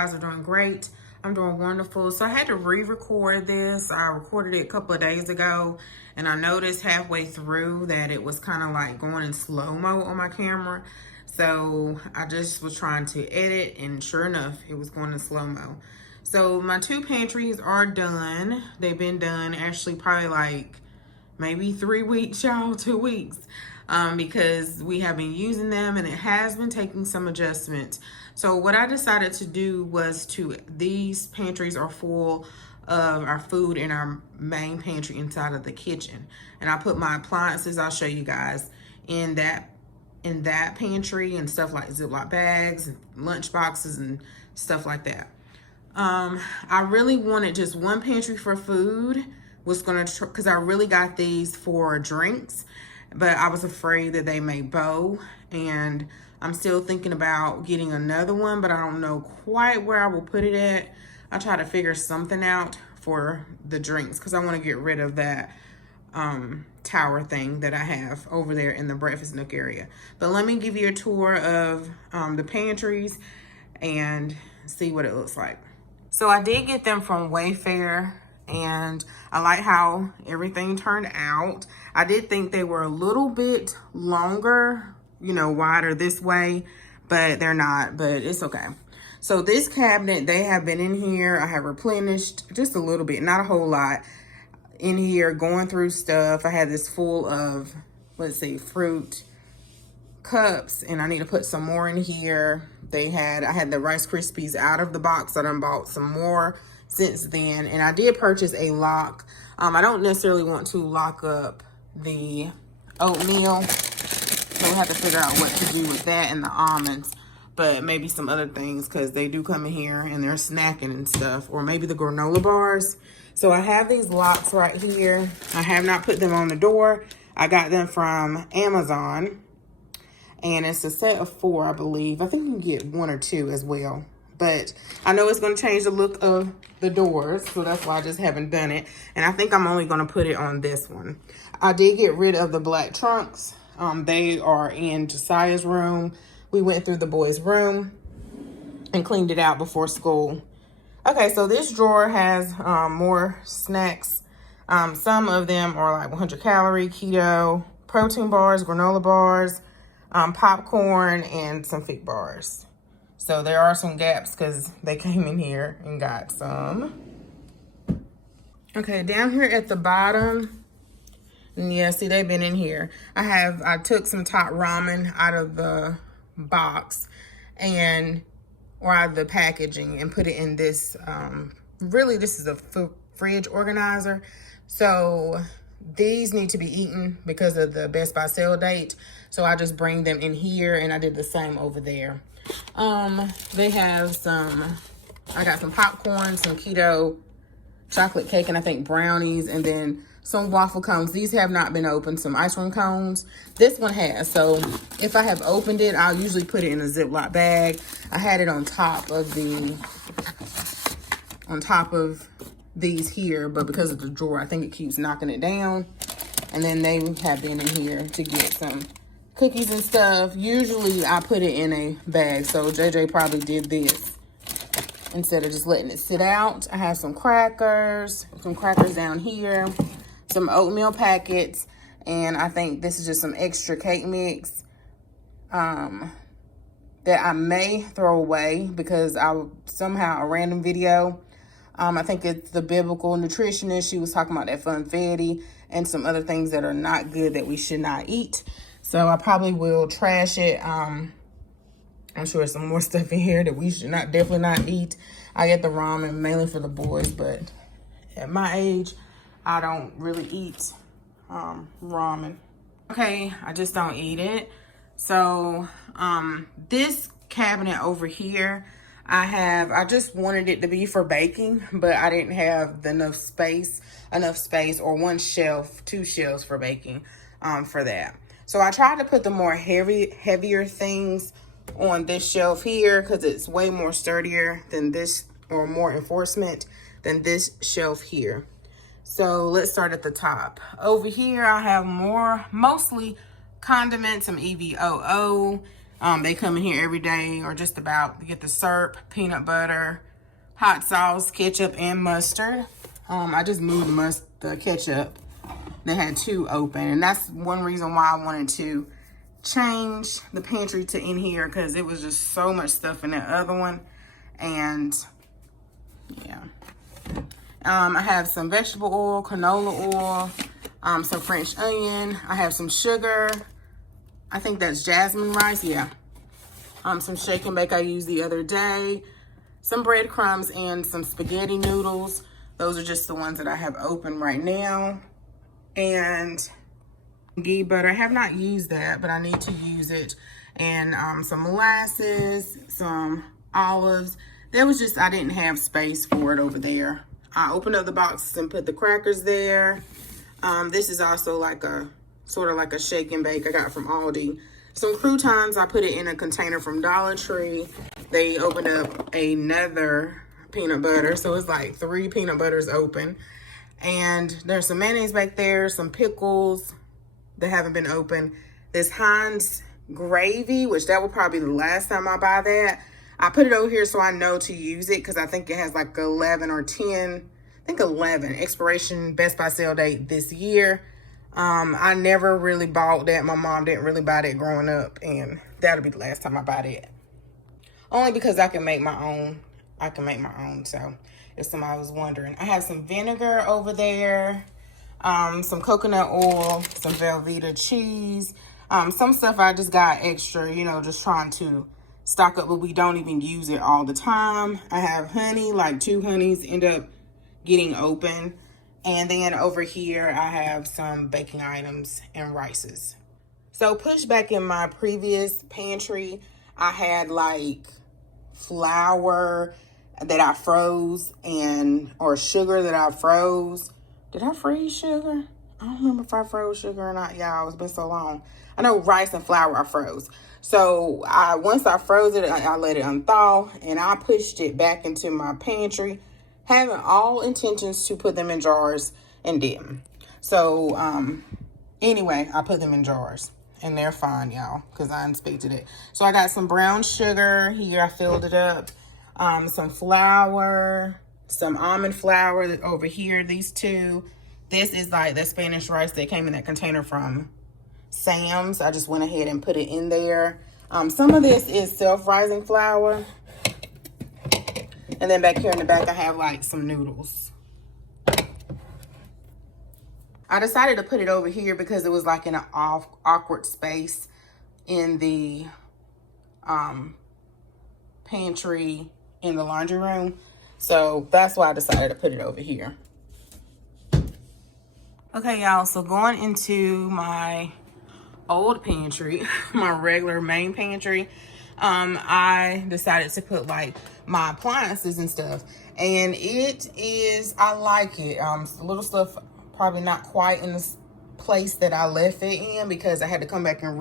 guys are doing great. I'm doing wonderful. So I had to re-record this. I recorded it a couple of days ago, and I noticed halfway through that it was kind of like going in slow-mo on my camera. So I just was trying to edit, and sure enough, it was going in slow-mo. So my 2 pantries are done. They've been done actually probably like maybe 3 weeks, y'all, 2 weeks. Because we have been using them and it has been taking some adjustments. So what I decided to do was these pantries are full of our food in our main pantry inside of the kitchen. And I put my appliances, I'll show you guys, in that pantry and stuff like Ziploc bags, and lunch boxes and stuff like that. I really wanted just one pantry for food, because I really got these for drinks, but I was afraid that they may bow, and I'm still thinking about getting another one, but I don't know quite where I will put it at. I'll try to figure something out for the drinks, because I want to get rid of that tower thing that I have over there in the breakfast nook area. But let me give you a tour of the pantries and see what it looks like. So I did get them from Wayfair, and I like how everything turned out. I did think they were a little bit longer, you know, wider this way, but they're not, but it's okay. So this cabinet, they have been in here. I have replenished just a little bit, not a whole lot in here, going through stuff. I had this full of, let's see, fruit cups, and I need to put some more in here. I had the Rice Krispies out of the box. I done bought some more since then, and I did purchase a lock. I don't necessarily want to lock up the oatmeal, so we'll have to figure out what to do with that and the almonds, but maybe some other things, because they do come in here and they're snacking and stuff, or maybe the granola bars. So I have these locks right here. I have not put them on the door. I got them from Amazon, and it's a set of 4, I believe. I think you can get 1 or 2 as well. But I know it's going to change the look of the doors, so that's why I just haven't done it. And I think I'm only going to put it on this one. I did get rid of the black trunks. They are in Josiah's room. We went through the boys' room and cleaned it out before school. Okay, so this drawer has more snacks. Some of them are like 100 calorie, keto, protein bars, granola bars, popcorn, and some Fig bars. So there are some gaps because they came in here and got some. Okay, down here at the bottom, and yeah, see, they've been in here. I took some top ramen out of the box or out of the packaging, and put it in this, really this is a fridge organizer. So these need to be eaten because of the Best By sale date. So I just bring them in here, and I did the same over there. They have I got some popcorn, some keto chocolate cake, and I think brownies, and then some waffle cones. These have not been opened. Some ice cream cones. This one has. So if I have opened it, I'll usually put it in a Ziploc bag. I had it on top of these here, but because of the drawer, I think it keeps knocking it down. And then they have been in here to get some cookies and stuff. Usually I put it in a bag, so JJ probably did this instead of just letting it sit out. I have some crackers down here, some oatmeal packets, and I think this is just some extra cake mix that I may throw away because a random video, I think it's the biblical nutritionist, she was talking about that funfetti and some other things that are not good that we should not eat. So I probably will trash it. I'm sure there's some more stuff in here that we should definitely not eat. I get the ramen mainly for the boys, but at my age, I don't really eat ramen. Okay, I just don't eat it. So this cabinet over here, I just wanted it to be for baking, but I didn't have enough space, or 1 shelf, 2 shelves for baking for that. So I tried to put the more heavier things on this shelf here because it's way more sturdier than this, or more enforcement than this shelf here. So let's start at the top. Over here, I have mostly condiments, some EVOO, They come in here every day or just about to get the syrup, peanut butter, hot sauce, ketchup, and mustard. I just moved the ketchup. They had 2 open, and that's one reason why I wanted to change the pantry to in here, because it was just so much stuff in that other one. And yeah, I have some vegetable oil, canola oil, some French onion. I have some sugar. I think that's jasmine rice. Yeah. Some shake and bake I used the other day. Some breadcrumbs and some spaghetti noodles. Those are just the ones that I have open right now. And ghee butter. I have not used that, but I need to use it. And some molasses, some olives. There was just, I didn't have space for it over there. I opened up the boxes and put the crackers there. This is also like a, sort of like a shake and bake I got from Aldi. Some croutons, I put it in a container from Dollar Tree. They opened up another peanut butter, so it's like 3 peanut butters open. And there's some mayonnaise back there, some pickles that haven't been opened. This Heinz gravy, which that will probably be the last time I buy that. I put it over here so I know to use it, because I think it has like 11 or 10, I think 11 expiration best by sale date this year. I never really bought that. My mom didn't really buy that growing up, and that'll be the last time I buy that. Only because I can make my own. So if somebody was wondering, I have some vinegar over there, some coconut oil, some Velveeta cheese, some stuff I just got extra, you know, just trying to stock up, but we don't even use it all the time. I have honey, like 2 honeys end up getting open. And then over here, I have some baking items and rices. So push back in my previous pantry, I had like flour that I froze or sugar that I froze. Did I freeze sugar? I don't remember if I froze sugar or not, y'all. It's been so long. I know rice and flour I froze. So once I froze it, I let it unthaw, and I pushed it back into my pantry, having all intentions to put them in jars, and didn't. So anyway, I put them in jars, and they're fine, y'all, because I inspected it. So I got some brown sugar here. I filled it up. Some flour, some almond flour over here, these 2. This is like the Spanish rice that came in that container from Sam's. I just went ahead and put it in there. Some of this is self-rising flour. And then back here in the back, I have like some noodles. I decided to put it over here because it was like in an awkward space in the pantry in the laundry room. So that's why I decided to put it over here. Okay, y'all, so going into my old pantry, my regular main pantry, I decided to put like my appliances and stuff, and it is, I like it. The little stuff probably not quite in the place that I left it in, because I had to come back and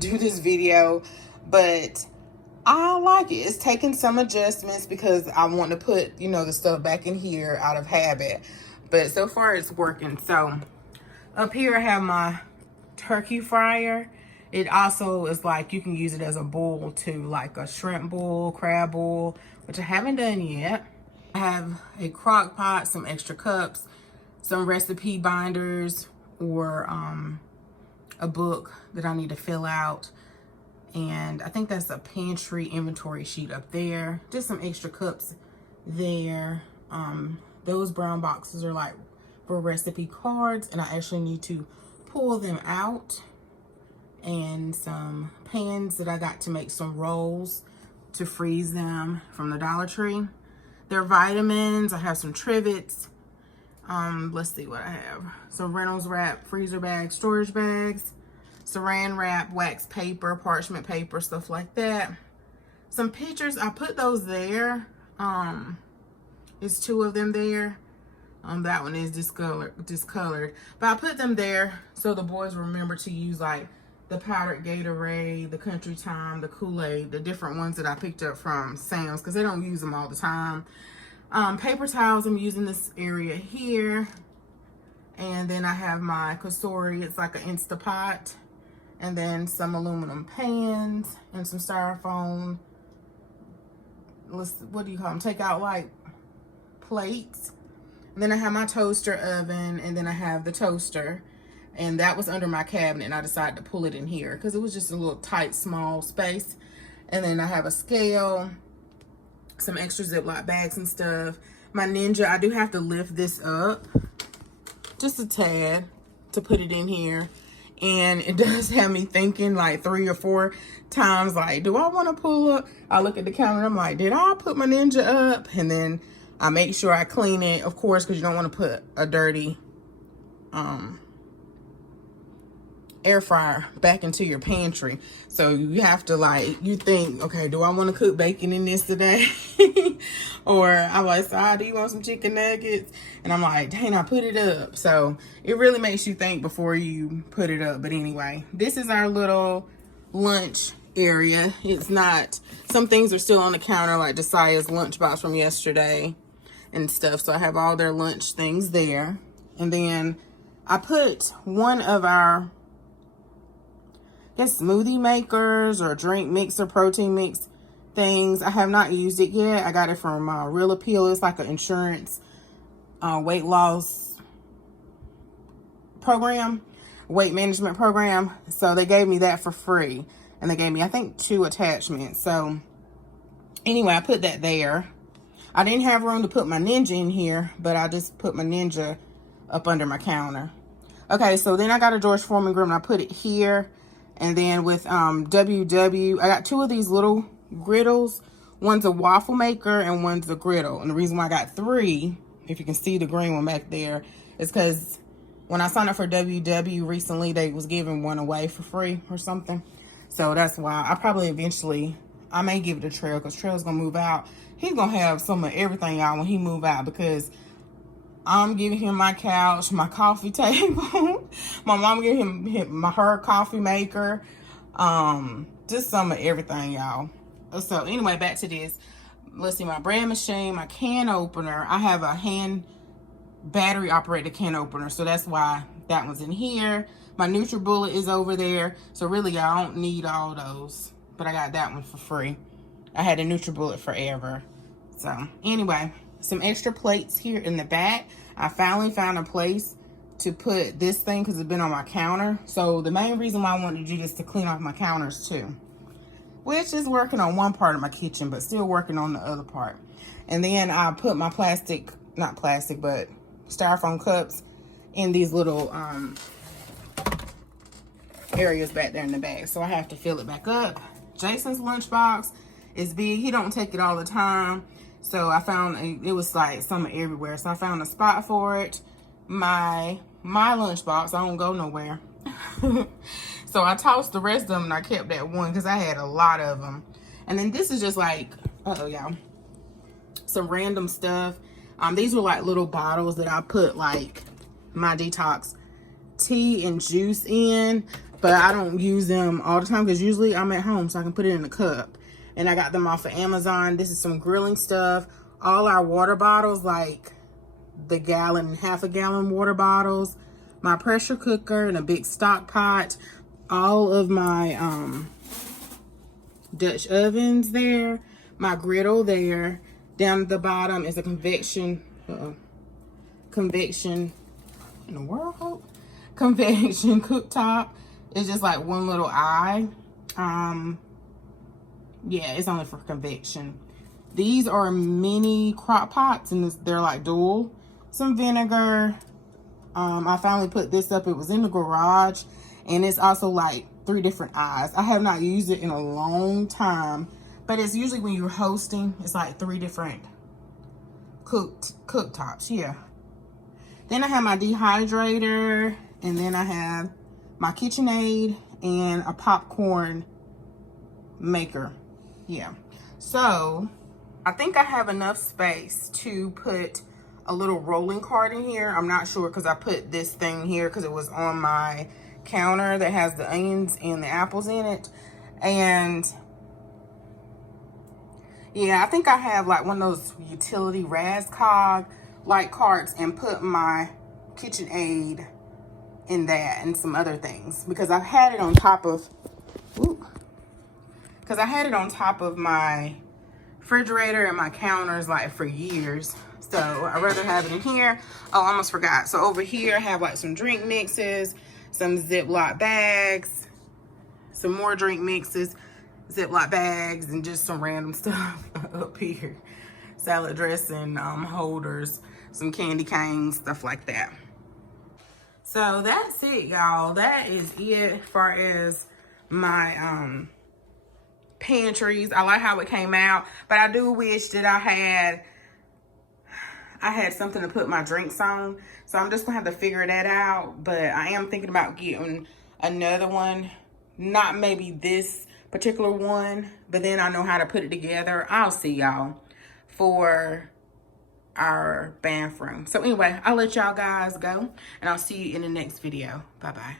do this video, but I like it. It's taking some adjustments because I want to put, you know, the stuff back in here out of habit, but so far it's working. So up here I have my turkey fryer. It also is like, you can use it as a bowl too, like a shrimp bowl, crab bowl, which I haven't done yet. I have a crock pot, some extra cups, some recipe binders, or a book that I need to fill out. And I think that's a pantry inventory sheet up there. Just some extra cups there. Those brown boxes are like for recipe cards, and I actually need to pull them out. And some pans that I got to make some rolls to freeze them from the Dollar Tree. They're vitamins. I have some Trivets. Let's see what I have. Some Reynolds wrap, freezer bags, storage bags, saran wrap, wax paper, parchment paper, stuff like that. Some pictures, I put those there. It's 2 of them there. That one is discolored, but I put them there so the boys remember to use like the powdered Gatorade, the Country Time, the Kool-Aid, the different ones that I picked up from Sam's, because they don't use them all the time. Paper towels, I'm using this area here. And then I have my Kasori, it's like an Instapot. and then some aluminum pans and some styrofoam, what do you call them, take out like plates. And then I have my toaster oven, and then I have the toaster, and that was under my cabinet, and I decided to pull it in here because it was just a little tight, small space. And then I have a scale, some extra Ziploc bags and stuff. My Ninja, I do have to lift this up just a tad to put it in here. And it does have me thinking like 3 or 4 times, like, do I want to pull up? I look at the counter and I'm like, did I put my Ninja up? And then I make sure I clean it, of course, because you don't want to put a dirty air fryer back into your pantry. So you have to, like, you think, okay, do I want to cook bacon in this today? Or I'm like, so do you want some chicken nuggets? And I'm like, dang, I put it up. So it really makes you think before you put it up. But anyway, this is our little lunch area. It's not, some things are still on the counter, like Josiah's lunchbox from yesterday and stuff. So I have all their lunch things there. And then I put one of our, I guess, smoothie makers or drink mixer, protein mix things. I have not used it yet. I got it from Real Appeal. It's like an insurance weight loss program, weight management program. So they gave me that for free. And they gave me, I think, 2 attachments. So anyway, I put that there. I didn't have room to put my Ninja in here, but I just put my Ninja up under my counter. Okay, so then I got a George Foreman grill and I put it here. And then with WW, I got 2 of these little griddles. One's a waffle maker and one's a griddle. And the reason why I got 3, if you can see the green one back there, is because when I signed up for WW recently, they was giving one away for free or something. So that's why I probably eventually, I may give it to Trail, because Trail's gonna move out. He's gonna have some of everything, y'all, when he move out, because I'm giving him my couch, my coffee table. My mom giving him her coffee maker. Just some of everything, y'all. So anyway, back to this. Let's see, my bread machine, my can opener. I have a hand battery operated can opener, so that's why that one's in here. My NutriBullet is over there. So really, I don't need all those, but I got that one for free. I had a NutriBullet forever. So anyway, some extra plates here in the back. I finally found a place to put this thing because it's been on my counter. So the main reason why I wanted to do this is to clean off my counters too, which is working on one part of my kitchen, but still working on the other part. And then I put my not plastic, but styrofoam cups in these little areas back there in the bag. So I have to fill it back up. Jason's lunchbox is big. He don't take it all the time. So I found it was like some everywhere. So I found a spot for it. My lunchbox, I don't go nowhere. So I tossed the rest of them and I kept that one because I had a lot of them. And then this is just like, y'all, some random stuff. These were like little bottles that I put like my detox tea and juice in, but I don't use them all the time because usually I'm at home, so I can put it in a cup. And I got them off of Amazon. This is some grilling stuff. All our water bottles, like the gallon and half a gallon water bottles. My pressure cooker and a big stock pot. All of my Dutch ovens there. My griddle there. Down at the bottom is a convection in the world, Hope? Convection cooktop. It's just like one little eye. Yeah, it's only for convection. These are mini crock pots and they're like dual. Some vinegar. I finally put this up. It was in the garage and it's also like 3 different eyes. I have not used it in a long time, but it's usually when you're hosting, it's like 3 different cooktops. Yeah. Then I have my dehydrator, and then I have my KitchenAid and a popcorn maker. Yeah. So I think I have enough space to put a little rolling cart in here. I'm not sure because I put this thing here because it was on my counter that has the onions and the apples in it. And yeah, I think I have like one of those utility Rascog like carts and put my KitchenAid in that and some other things, because I've had it on top of, because I had it on top of my refrigerator and my counters like for years. So I'd rather have it in here. Oh, I almost forgot. So over here I have like some drink mixes, some Ziploc bags, some more drink mixes, Ziploc bags, and just some random stuff up here. Salad dressing holders, some candy canes, stuff like that. So that's it, y'all. That is it as far as my pantries. I like how it came out, but I do wish that I had something to put my drinks on. So I'm just gonna have to figure that out. But I am thinking about getting another one. Not maybe this particular one, but then I know how to put it together. I'll see y'all for our bathroom. So anyway, I'll let y'all guys go, and I'll see you in the next video. Bye-bye.